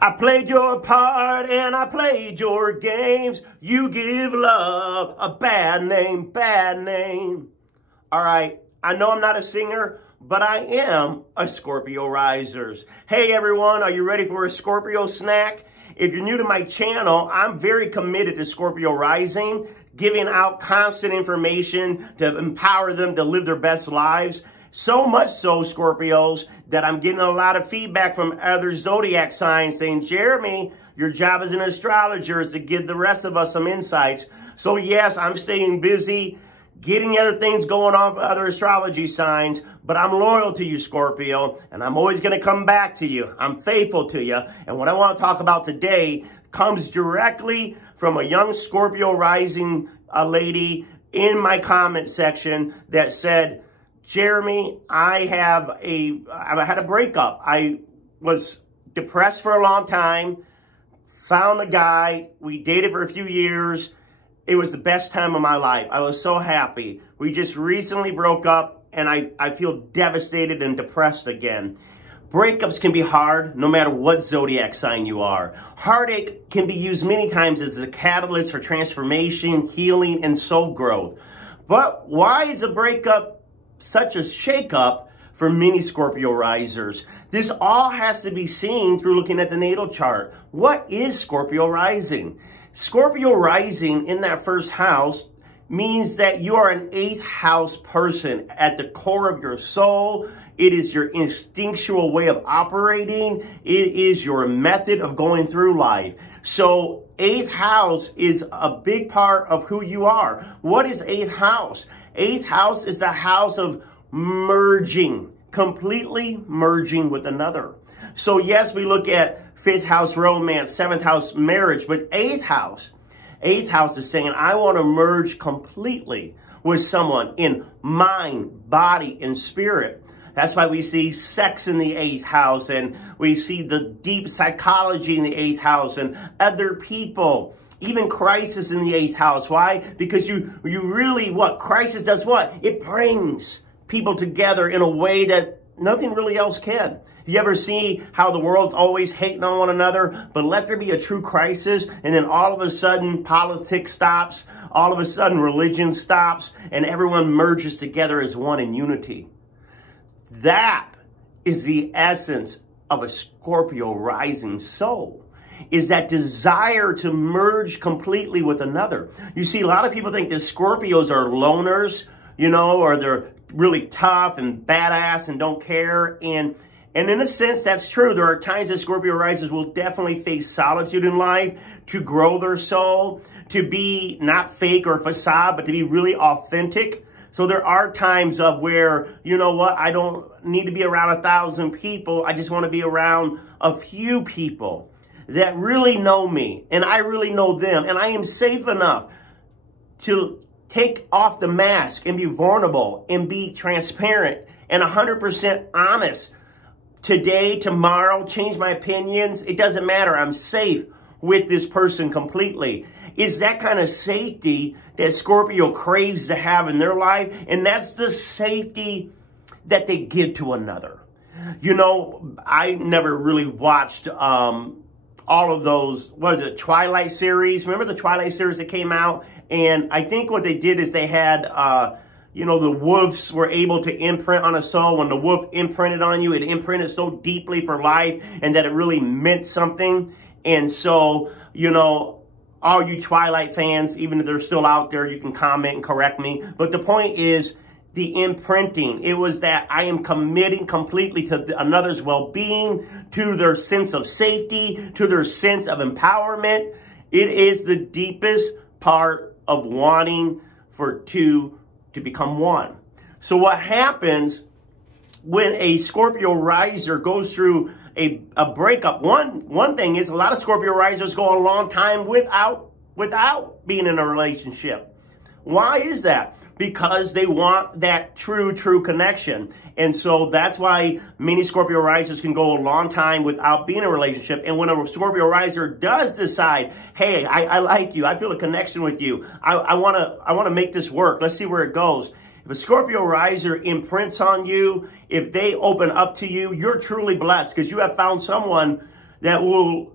I played your part and I played your games. You give love a bad name, bad name. All right, I know I'm not a singer, but I am a Scorpio Risers. Hey everyone, are you ready for a Scorpio snack? If you're new to my channel, I'm very committed to Scorpio rising, giving out constant information to empower them to live their best lives. So much so, Scorpios, that I'm getting a lot of feedback from other zodiac signs saying, Jeremy, your job as an astrologer is to give the rest of us some insights. So yes, I'm staying busy, getting other things going on with other astrology signs, but I'm loyal to you, Scorpio, and I'm always going to come back to you. I'm faithful to you. And what I want to talk about today comes directly from a young Scorpio rising lady in my comment section that said, Jeremy, I had a breakup. I was depressed for a long time, found a guy, we dated for a few years. It was the best time of my life. I was so happy. We just recently broke up and I feel devastated and depressed again. Breakups can be hard no matter what zodiac sign you are. Heartache can be used many times as a catalyst for transformation, healing, and soul growth. But why is a breakup such a shakeup for many Scorpio risers? This all has to be seen through looking at the natal chart. What is Scorpio rising? Scorpio rising in that first house means that you are an 8th house person at the core of your soul. It is your instinctual way of operating. It is your method of going through life. So 8th house is a big part of who you are. What is 8th house? 8th house is the house of merging, completely merging with another. So yes, we look at 5th house romance, 7th house marriage, but 8th house is saying, I want to merge completely with someone in mind, body, and spirit. That's why we see sex in the 8th house, and we see the deep psychology in the 8th house, and other people, even crisis in the 8th house. Why? Because you really, what? Crisis does what? It brings people together in a way that nothing really else can. You ever see how the world's always hating on one another, but let there be a true crisis, and then all of a sudden politics stops, all of a sudden religion stops, and everyone merges together as one in unity. That is the essence of a Scorpio rising soul, is that desire to merge completely with another. You see, a lot of people think that Scorpios are loners, you know, or they're really tough and badass and don't care. And in a sense, that's true. There are times that Scorpio risers will definitely face solitude in life to grow their soul, to be not fake or facade, but to be really authentic. So there are times of where, you know what, I don't need to be around 1,000 people. I just want to be around a few people that really know me and I really know them. And I am safe enough to take off the mask and be vulnerable and be transparent and 100% honest. Today, tomorrow, change my opinions. It doesn't matter. I'm safe with this person completely. It's that kind of safety that Scorpio craves to have in their life. And that's the safety that they give to another. You know, I never really watched all of those, what is it, Twilight series. Remember the Twilight series that came out? And I think what they did is they had, you know, the wolves were able to imprint on a soul. When the wolf imprinted on you, it imprinted so deeply for life and that it really meant something. And so, you know, all you Twilight fans, even if they're still out there, you can comment and correct me. But the point is the imprinting. It was that I am committing completely to another's well-being, to their sense of safety, to their sense of empowerment. It is the deepest part of wanting for two to become one. So what happens when a Scorpio riser goes through a breakup? One thing is a lot of Scorpio risers go a long time without being in a relationship. Why is that? Because they want that true connection. And so that's why many Scorpio risers can go a long time without being in a relationship. And when a Scorpio riser does decide, hey, I like you, I feel a connection with you, I want to make this work, let's see where it goes. If a Scorpio riser imprints on you, if they open up to you, you're truly blessed because you have found someone that will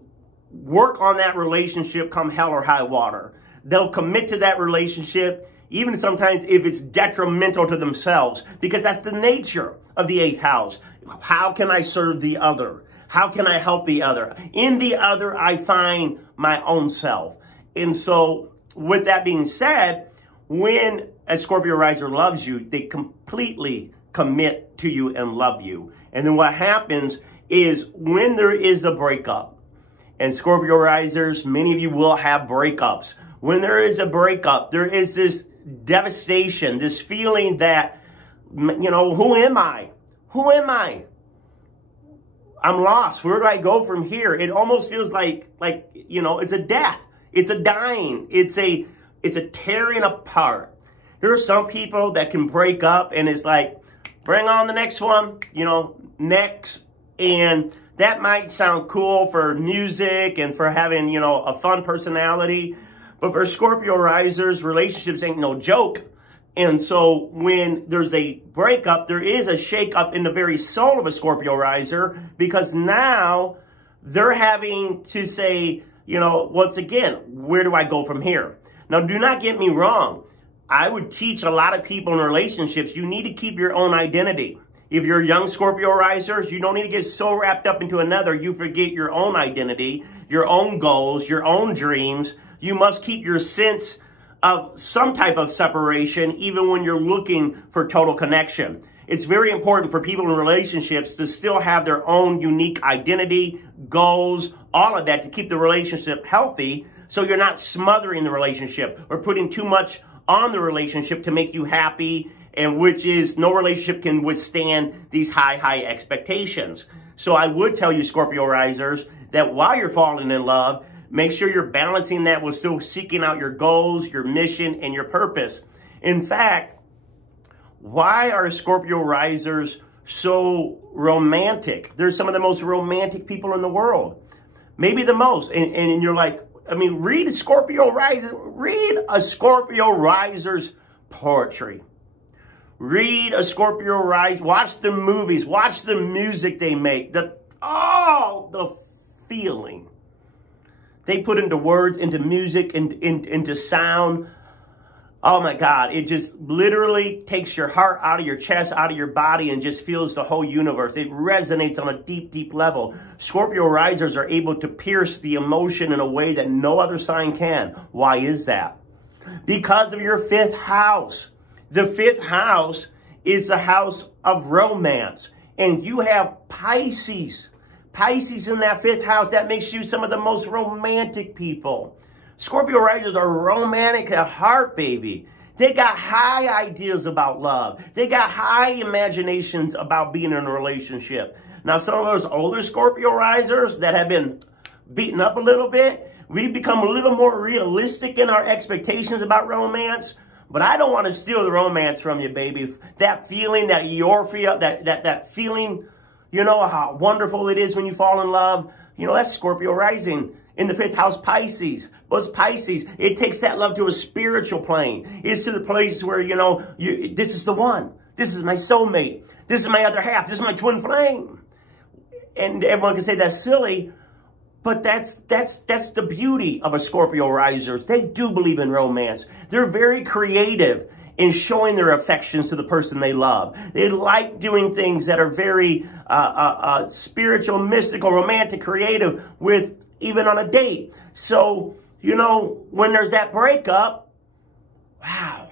work on that relationship come hell or high water. They'll commit to that relationship, even sometimes if it's detrimental to themselves, because that's the nature of the 8th house. How can I serve the other? How can I help the other? In the other, I find my own self. And so with that being said, when a Scorpio riser loves you, they completely commit to you and love you. And then what happens is when there is a breakup, and Scorpio risers, many of you will have breakups. When there is a breakup, there is this devastation, this feeling that, you know, who am I? Who am I? I'm lost. Where do I go from here? It almost feels like, you know, it's a death. It's a dying. It's a tearing apart. There are some people that can break up and it's like, bring on the next one, you know, next. And that might sound cool for music and for having, you know, a fun personality. But for Scorpio risers, relationships ain't no joke. And so when there's a breakup, there is a shakeup in the very soul of a Scorpio riser, because now they're having to say, you know, once again, where do I go from here? Now, do not get me wrong. I would teach a lot of people in relationships, you need to keep your own identity. If you're young Scorpio risers, you don't need to get so wrapped up into another, you forget your own identity, your own goals, your own dreams. You must keep your sense of some type of separation, even when you're looking for total connection. It's very important for people in relationships to still have their own unique identity, goals, all of that to keep the relationship healthy, so you're not smothering the relationship or putting too much on the relationship to make you happy, and which is no relationship can withstand these high expectations. So I would tell you, Scorpio risers, that while you're falling in love, make sure you're balancing that with still seeking out your goals, your mission, and your purpose. In fact, why are Scorpio risers so romantic? They're some of the most romantic people in the world. Maybe the most. And you're like, I mean, read a Scorpio riser, riser's poetry. Read a Scorpio riser, watch the movies, watch the music they make, the feeling they put into words, into music, into sound. Oh my God, it just literally takes your heart out of your chest, out of your body, and just feels the whole universe. It resonates on a deep level. Scorpio risers are able to pierce the emotion in a way that no other sign can. Why is that? Because of your 5th house. The 5th house is the house of romance. And you have Pisces. Pisces in that 5th house. That makes you some of the most romantic people. Scorpio risers are romantic at heart, baby. They got high ideas about love. They got high imaginations about being in a relationship. Now, some of those older Scorpio risers that have been beaten up a little bit, we've become a little more realistic in our expectations about romance. But I don't want to steal the romance from you, baby. That feeling, that euphoria, that feeling, you know, how wonderful it is when you fall in love. You know, that's Scorpio rising in the 5th house, Pisces. What's Pisces? It takes that love to a spiritual plane. It's to the place where, you know, this is the one. This is my soulmate. This is my other half. This is my twin flame. And everyone can say that's silly, but that's the beauty of a Scorpio riser. They do believe in romance. They're very creative in showing their affections to the person they love. They like doing things that are very spiritual, mystical, romantic, creative, with even on a date. So, you know, when there's that breakup, wow.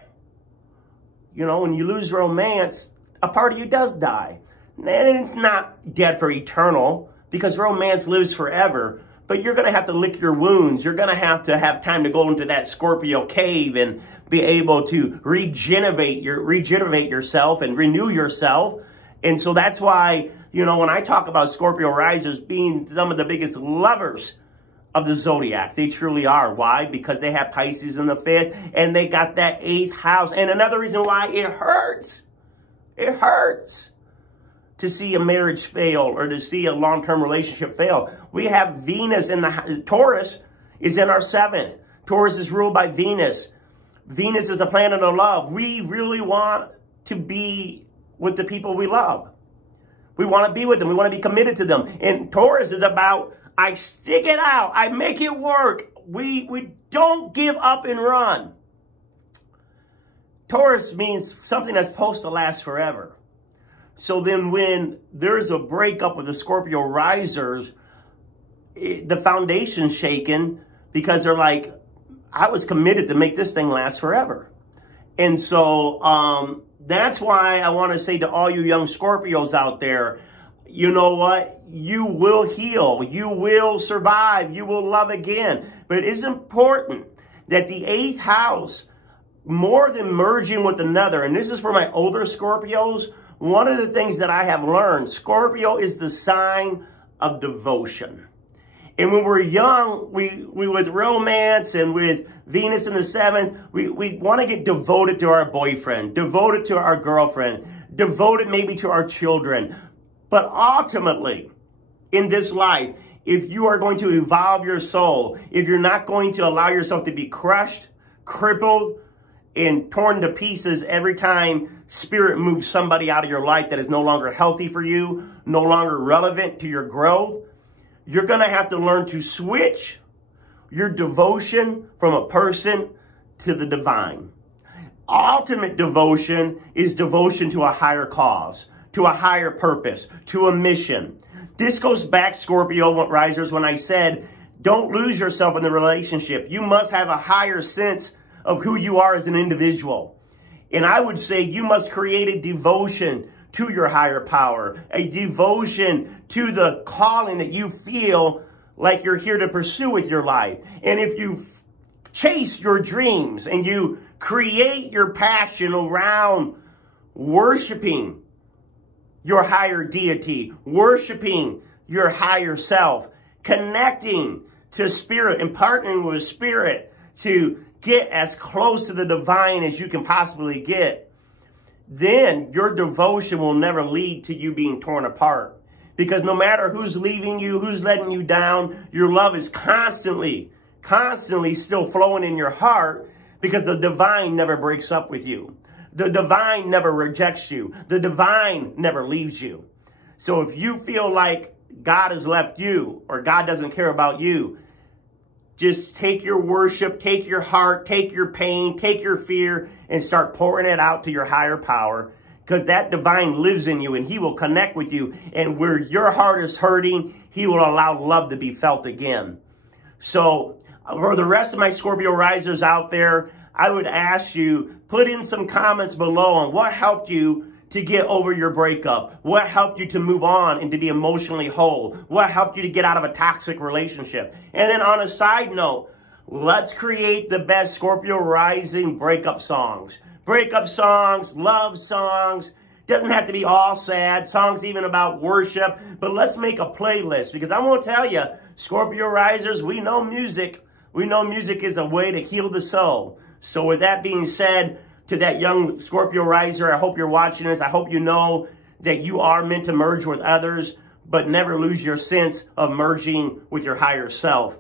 You know, when you lose romance, a part of you does die. And it's not dead for eternal, because romance lives forever. But you're going to have to lick your wounds. You're going to have time to go into that Scorpio cave and be able to regenerate yourself and renew yourself. And so that's why, you know, when I talk about Scorpio risers being some of the biggest lovers of the zodiac, they truly are. Why? Because they have Pisces in the 5th and they got that 8th house. And another reason why it hurts to see a marriage fail or to see a long-term relationship fail. We have Venus in the Taurus is in our 7th. Taurus is ruled by Venus. Venus is the planet of love. We really want to be with the people we love. We want to be with them. We want to be committed to them. And Taurus is about I stick it out. I make it work. We don't give up and run. Taurus means something that's supposed to last forever. So then when there's a breakup with the Scorpio Risers, the foundation's shaken because they're like, I was committed to make this thing last forever. And so that's why I want to say to all you young Scorpios out there, you know what? You will heal. You will survive. You will love again. But it is important that the 8th house, more than merging with another, and this is for my older Scorpios, one of the things that I have learned, Scorpio is the sign of devotion. And when we're young, we with romance and with Venus in the 7th, we want to get devoted to our boyfriend, devoted to our girlfriend, devoted maybe to our children. But ultimately, in this life, if you are going to evolve your soul, if you're not going to allow yourself to be crushed, crippled, and torn to pieces every time spirit moves somebody out of your life that is no longer healthy for you, no longer relevant to your growth, you're going to have to learn to switch your devotion from a person to the divine. Ultimate devotion is devotion to a higher cause, to a higher purpose, to a mission. This goes back, Scorpio Risers, when I said, don't lose yourself in the relationship. You must have a higher sense of who you are as an individual. And I would say you must create a devotion to your higher power, a devotion to the calling that you feel like you're here to pursue with your life. And if you chase your dreams and you create your passion around worshiping your higher deity, worshiping your higher self, connecting to spirit and partnering with spirit to get as close to the divine as you can possibly get, then your devotion will never lead to you being torn apart. Because no matter who's leaving you, who's letting you down, your love is constantly still flowing in your heart, because the divine never breaks up with you. The divine never rejects you. The divine never leaves you. So if you feel like God has left you or God doesn't care about you, just take your worship, take your heart, take your pain, take your fear, and start pouring it out to your higher power, because that divine lives in you and he will connect with you. And where your heart is hurting, he will allow love to be felt again. So for the rest of my Scorpio Risers out there, I would ask you, put in some comments below on what helped you to get over your breakup. What helped you to move on and to be emotionally whole? What helped you to get out of a toxic relationship? And then on a side note, let's create the best Scorpio rising breakup songs. Breakup songs, love songs. Doesn't have to be all sad. Songs even about worship. But let's make a playlist, because I'm going to tell you, Scorpio risers, we know music. We know music is a way to heal the soul. So with that being said, to that young Scorpio riser, I hope you're watching this. I hope you know that you are meant to merge with others, but never lose your sense of merging with your higher self.